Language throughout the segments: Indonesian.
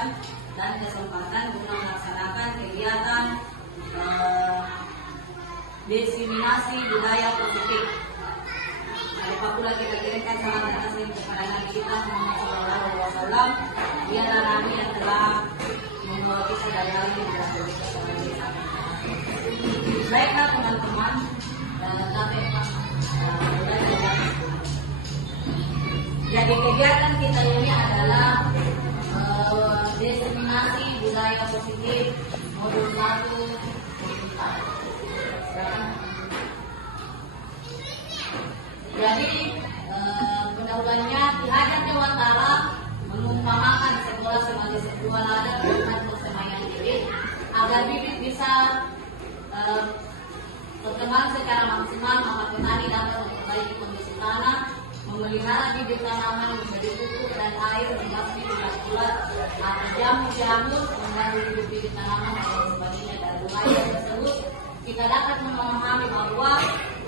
kehidupan dan kesempatan guna melaksanakan kegiatan diseminasi budaya positif. Lupa pula kita kirimkan salam dan taslim kepada Nabi kita Muhammad SAW. Dialah Nabi yang telah membawa kita dari alam yang telah baiklah teman-teman, jadi kegiatan kita ini adalah diseminasi budaya positif modul 1. Jadi pendahuluannya Ki Dewantara mengumpamakan sekolah sebagai sebuah ladang dengan persemaian bibit agar bibit bisa berkembang secara maksimal, maka petani dapat memperbaiki kondisi tanah, memelihara bibit tanaman menjadi pupuk dan air membasmi tidak bulat atau jamur-jamur mengganggu bibit tanaman dan sebagainya. Dari uraian tersebut kita dapat memahami bahwa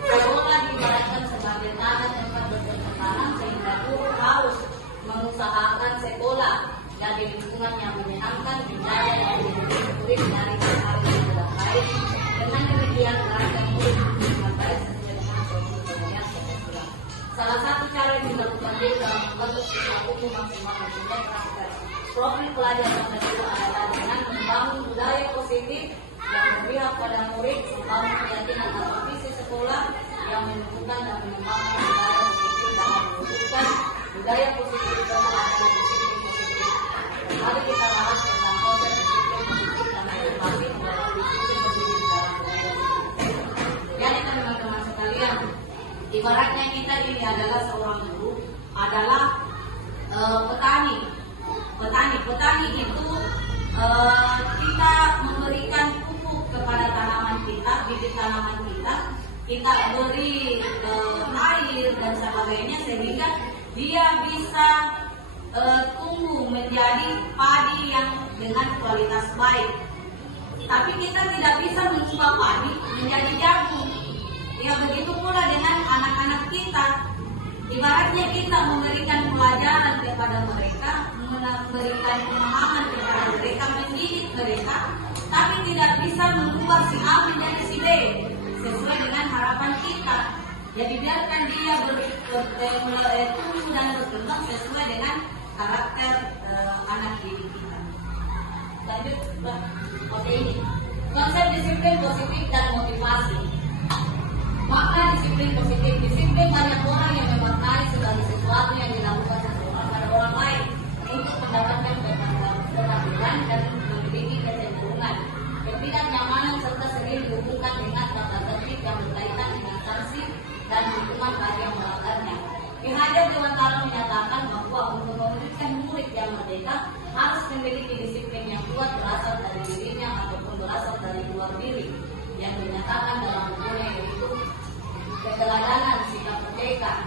sekolah diibaratkan sebagai tanah tempat bercocok tanam, sehingga guru harus mengusahakan sekolah dan di lingkungan yang menyenangkan, menjaga dan mendidik murid dari hal yang terkait. Dengan demikian agar murid dengan baik sesuai dengan kebutuhan sekolah. Salah satu cara yang dilakukan dalam membentuk siswa umum maksimal mempunyai karakter profil pelajaran tersebut adalah dengan membangun budaya positif yang berpihak pada murid, membangun keyakinan atau visi sekolah yang menentukan dan mengembangkan budaya positif dan menunjukkan budaya positif dalam disiplin positif. Mari kita bahas tentang konsep disiplin positif dan motivasi dalam disiplin positif dalam budaya positif. Jadi teman-teman sekalian, ibaratnya kita ini adalah seorang guru, adalah petani itu kita memberikan pupuk kepada tanaman kita, bibit tanaman kita beri air dan sebagainya sehingga dia bisa tumbuh menjadi padi yang dengan kualitas baik. Tapi kita tidak bisa mengubah padi menjadi jagung. Ya begitu pula dengan anak-anak kita. Ibaratnya kita memberikan pelajaran kepada mereka, memberikan pemahaman kepada mereka, mendidik mereka, tapi tidak bisa mengubah si A menjadi si B sesuai dengan harapan kita. Jadi biarkan dia tumbuh dan berkembang sesuai dengan karakter anak didik kita. Lanjut, oke, ini konsep disiplin positif dan motivasi. Makna disiplin positif. Disiplin banyak orang yang memaknai sebagai sesuatu yang dilakukan seseorang pada orang lain untuk mendapatkan penampilan dan memiliki kecenderungan, ketidaknyamanan serta sering dihubungkan dengan tata tertib yang berkaitan dengan sanksi dan hukuman bagi yang melanggarnya. Ki Dewantara menyatakan bahwa untuk mewujudkan murid yang merdeka harus memiliki disiplin yang kuat berasal dari dirinya ataupun berasal dari luar diri, yang dinyatakan dalam bukunya yaitu Keteladanan Sikap Merdeka,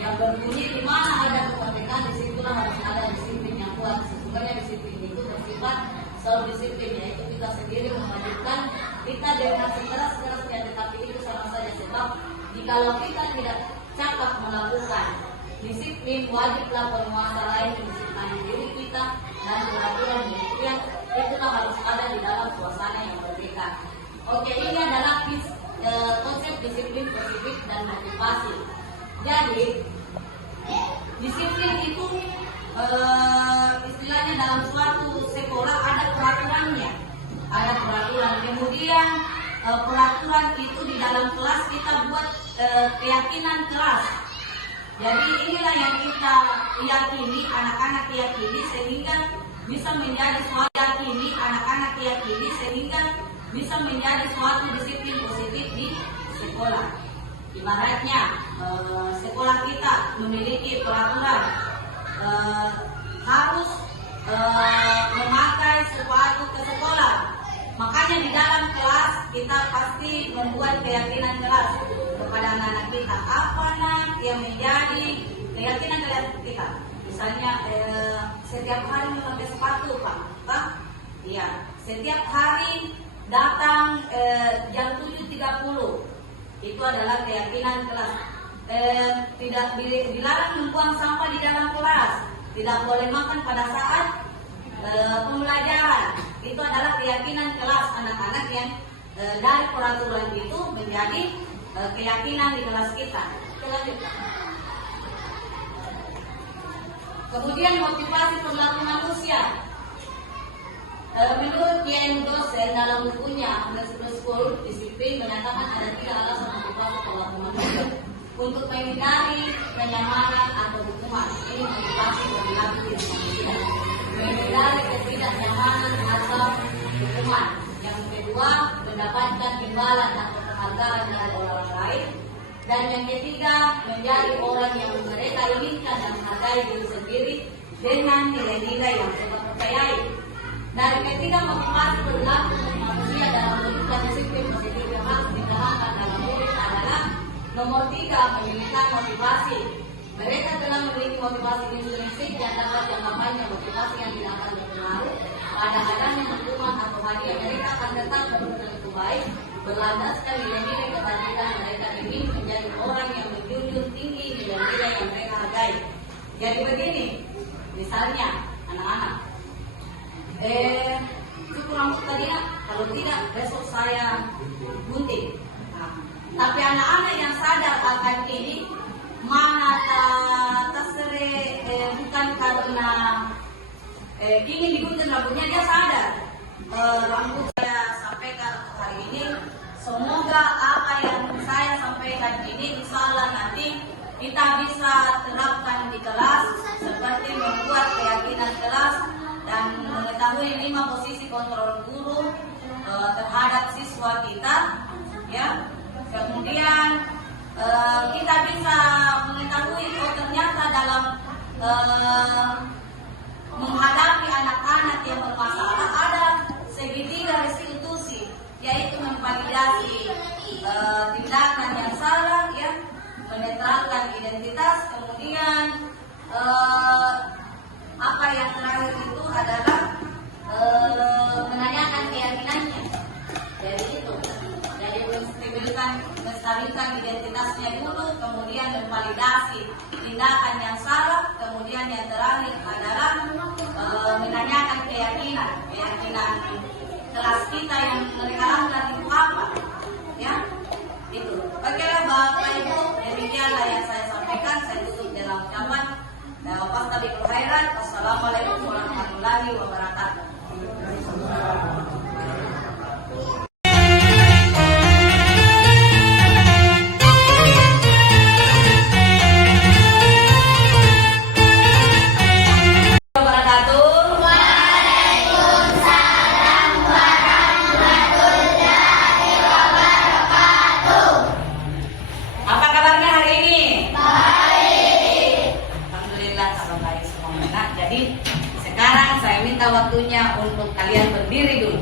yang berbunyi di mana ada kemerdekaan disitulah harus ada disiplin yang kuat. Sesungguhnya disiplin itu bersifat self disiplin, yaitu kita sendiri mewajibkan kita dengan sekeras-kerasnya, tetapi itu sama saja sebab jikalau kita tidak cakap melakukan disiplin, wajiblah penguasa lain mendisiplin diri kita dan peraturan demikian itulah harus ada di dalam suasana yang berbeda. Oke, ini adalah konsep disiplin positif dan motivasi. Jadi disiplin itu istilahnya dalam suatu sekolah ada peraturannya, ada peraturan. Kemudian peraturan itu di dalam kelas kita buat keyakinan kelas. Jadi inilah yang kita yakini, anak-anak yakini sehingga bisa menjadi suatu yakini, anak-anak yakini sehingga bisa menjadi suatu disiplin positif di sekolah. Ibaratnya sekolah kita memiliki peraturan harus memakai sepatu ke sekolah. Makanya di dalam kelas kita pasti membuat keyakinan kelas kepada anak-anak kita. Apa yang menjadi keyakinan kelas kita? Misalnya setiap hari memakai sepatu, Pak. Iya, setiap hari datang jam 7.30. Itu adalah keyakinan kelas. Tidak dilarang membuang sampah di dalam kelas. Tidak boleh makan pada saat itu adalah keyakinan kelas anak-anak yang dari peraturan itu menjadi keyakinan di kelas kita. Lanjutkan. Kemudian motivasi perilaku manusia. Menurut YM dosen dalam bukunya School Disiplin menyatakan ada 3 alasan motivasi perilaku manusia untuk menghindari kenyamanan atau hukuman. Ini motivasi perilaku manusia. Menghindari ketidaknyamanan atau hukuman. Yang kedua, mendapatkan imbalan atau penghargaan dari orang lain. Dan yang ketiga, menjadi orang yang mereka inginkan dan menghargai diri sendiri dengan nilai-nilai yang mereka percayai. Dari ketiga motivasi perilaku manusia dalam menunjukkan disiplin positif yang harus ditanamkan dalam murid adalah nomor 3, memiliki motivasi. Mereka telah memiliki motivasi intrinsik yang dapat jangka panjang. Motivasi yang tidak akan berpengaruh pada adanya hukuman atau hadiah. Mereka akan tetap berbuat itu baik, berlandaskan nilai-nilai kebajikan. Mereka ingin menjadi orang yang menjunjung tinggi nilai-nilai yang mereka hargai. Jadi begini, misalnya anak-anak, cukur rambut tadi ya, kalau tidak besok saya gunting. Nah, tapi anak-anak yang sadar akan ini, mana tasere bukan karena ingin digunting rambutnya, dia sadar rambut saya sampaikan hari ini, semoga apa yang saya sampaikan ini insya Allah nanti kita bisa terapkan di kelas, seperti membuat keyakinan kelas dan mengetahui 5 posisi kontrol guru terhadap siswa kita, ya. Kemudian kita bisa mengetahui ternyata dalam menghadapi anak-anak yang bermasalah ada segitiga restitusi, yaitu memvalidasi tindakan yang salah, ya, menetralkan identitas, kemudian apa yang terakhir itu adalah menanyakan keyakinannya. Jadi itu, jadi menstabilkan identitasnya dulu, kemudian memvalidasi tindakan yang salah, kemudian yang terakhir adalah menanyakan keyakinan kelas kita yang mereka lakukan itu apa, ya. Itu. Baiklah Bapak Ibu, demikianlah yang saya sampaikan. Saya tutup dalam ucapan Wassalamualaikum khairan. Wassalamualaikum warahmatullahi wabarakatuh. Waktunya untuk kalian berdiri dulu.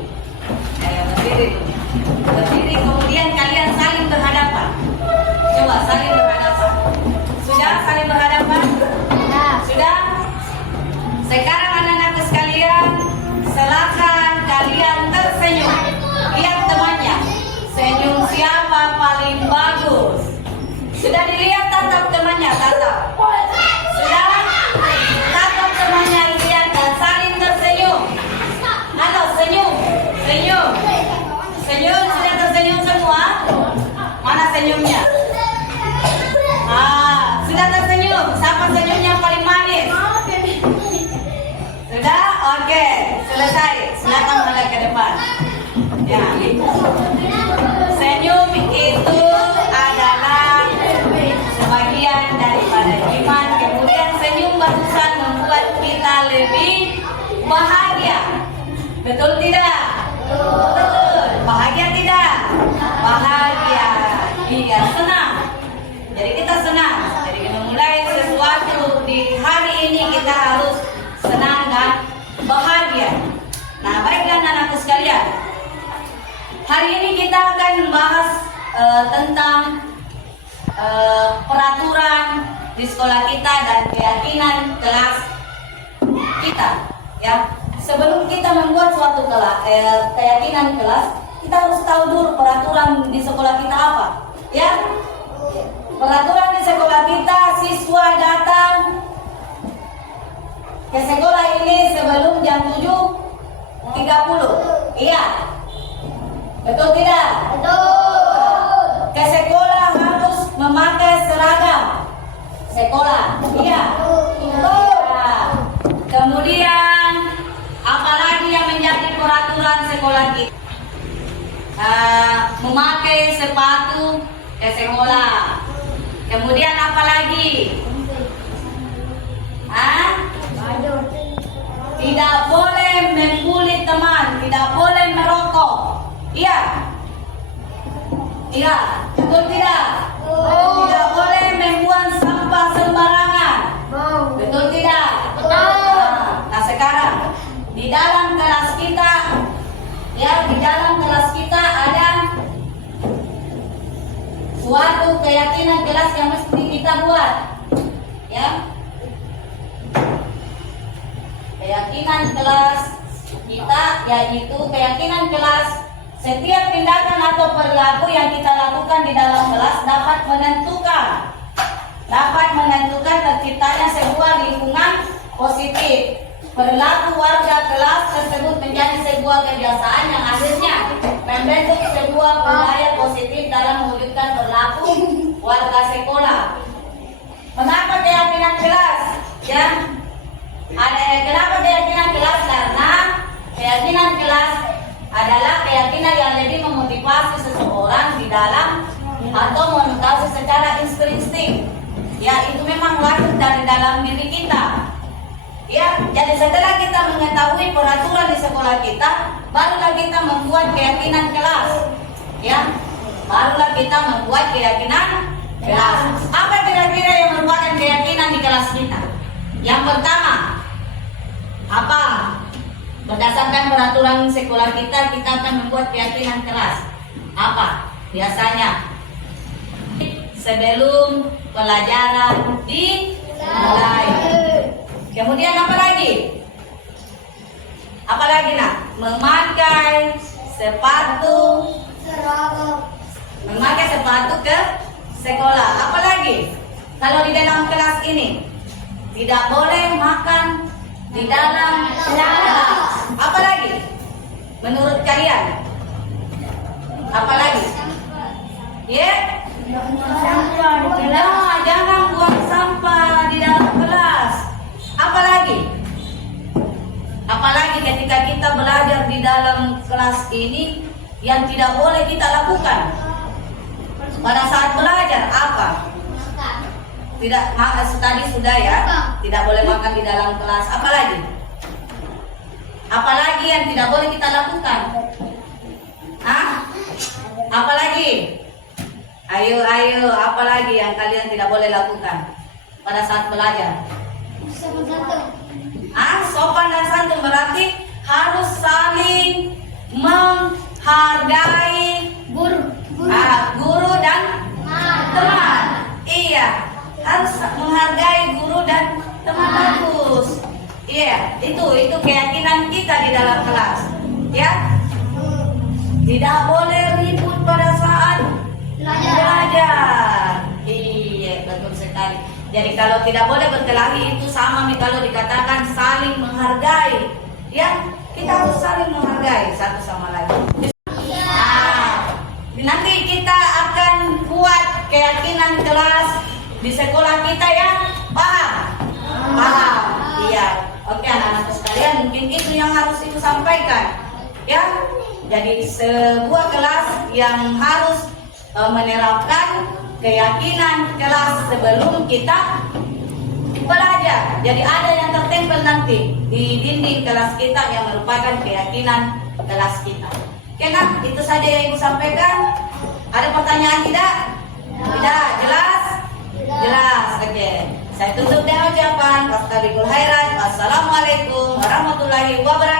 Berdiri, kemudian kalian saling berhadapan. Coba saling berhadapan. Sudah saling berhadapan? Sudah? Sekarang anak-anak sekalian, silakan kalian tersenyum. Lihat temannya. Senyum siapa paling bagus? Sudah dilihat tatap temannya, tatap. Sudah? Tatap temannya, lihat dan saling tersenyum. Halo, senyum. Senyum, sudah tersenyum semua? Mana senyumnya? Sudah tersenyum. Siapa senyumnya paling manis? Sudah? Oke, selesai. Silakan menghadap ke depan. Ya. Senyum itu adalah sebagian daripada iman. Kemudian senyum barusan membuat kita lebih bahagia. Betul tidak? Betul. Bahagia tidak? Bahagia. Iya, senang. Jadi kita senang. Jadi memulai sesuatu di hari ini kita harus senang dan bahagia. Nah, baiklah anak-anak sekalian. Hari ini kita akan membahas tentang peraturan di sekolah kita dan keyakinan kelas kita, ya. Sebelum kita membuat suatu keyakinan kelas, kita harus tahu dulu peraturan di sekolah kita apa, ya. Peraturan di sekolah kita, siswa datang ke sekolah ini sebelum jam 7.30. Iya. Betul tidak? Betul. Ke sekolah harus memakai seragam. Sekolah. Iya. Betul. Ya. Kemudian apalagi yang menjadi peraturan sekolah kita? Memakai sepatu ke sekolah. Kemudian apalagi? Tidak boleh membuli teman, tidak boleh merokok. Iya. Iya, betul tidak? Tidak boleh membuang sampah sembarangan. Betul tidak? Nah, sekarang di dalam kelas kita, ya, di dalam kelas kita ada suatu keyakinan kelas yang mesti kita buat, ya. Keyakinan kelas kita yaitu keyakinan kelas setiap tindakan atau perilaku yang kita lakukan di dalam kelas dapat menentukan terciptanya sebuah lingkungan positif. Perilaku warga kelas tersebut menjadi sebuah kebiasaan yang akhirnya membentuk sebuah budaya positif dalam mewujudkan perilaku warga sekolah. Mengapa keyakinan kelas? Ya, kenapa keyakinan kelas? Karena keyakinan kelas adalah keyakinan yang lebih memotivasi seseorang di dalam atau memotivasi secara insting. Ya, itu memang lahir dari dalam diri kita. Ya, jadi setelah kita mengetahui peraturan di sekolah kita, barulah kita membuat keyakinan kelas. Ya, barulah kita membuat keyakinan kelas. Apa kira-kira yang merupakan keyakinan di kelas kita? Yang pertama, apa? Berdasarkan peraturan sekolah kita akan membuat keyakinan kelas. Apa? Biasanya sebelum pelajaran dimulai. Kemudian apa lagi? Apa lagi nak? Memakai sepatu ke sekolah. Apa lagi? Kalau di dalam kelas ini tidak boleh makan di dalam kelas. Apa lagi? Menurut kalian? Apa lagi? Ya? Jangan buang sampah di dalam kelas. Apalagi ketika kita belajar di dalam kelas ini yang tidak boleh kita lakukan pada saat belajar apa? Tidak makan, tadi sudah ya. Tidak boleh makan di dalam kelas. Apalagi yang tidak boleh kita lakukan? Apalagi? Ayo, apalagi yang kalian tidak boleh lakukan pada saat belajar? Sopan dan santun berarti harus saling menghargai guru dan teman. Iya, harus menghargai guru dan teman. Bagus. Iya, itu keyakinan kita di dalam kelas. Ya, tidak boleh ribut pada saat belajar. Iya, betul sekali. Jadi kalau tidak boleh berkelahi itu sama nih kalau dikatakan saling menghargai. Ya, kita harus saling menghargai satu sama lain. Nanti kita akan buat keyakinan kelas di sekolah kita ya. Paham? Iya. Oke anak-anak sekalian, mungkin itu yang harus ibu sampaikan. Ya. Jadi sebuah kelas yang harus menerapkan keyakinan kelas sebelum kita belajar. Jadi ada yang tertempel nanti di dinding kelas kita yang merupakan keyakinan kelas kita. Oke nak, itu saja yang ibu sampaikan. Ada pertanyaan tidak? Tidak, jelas? Jelas, oke. Saya tutup dengan ucapan Wassalamualaikum warahmatullahi wabarakatuh.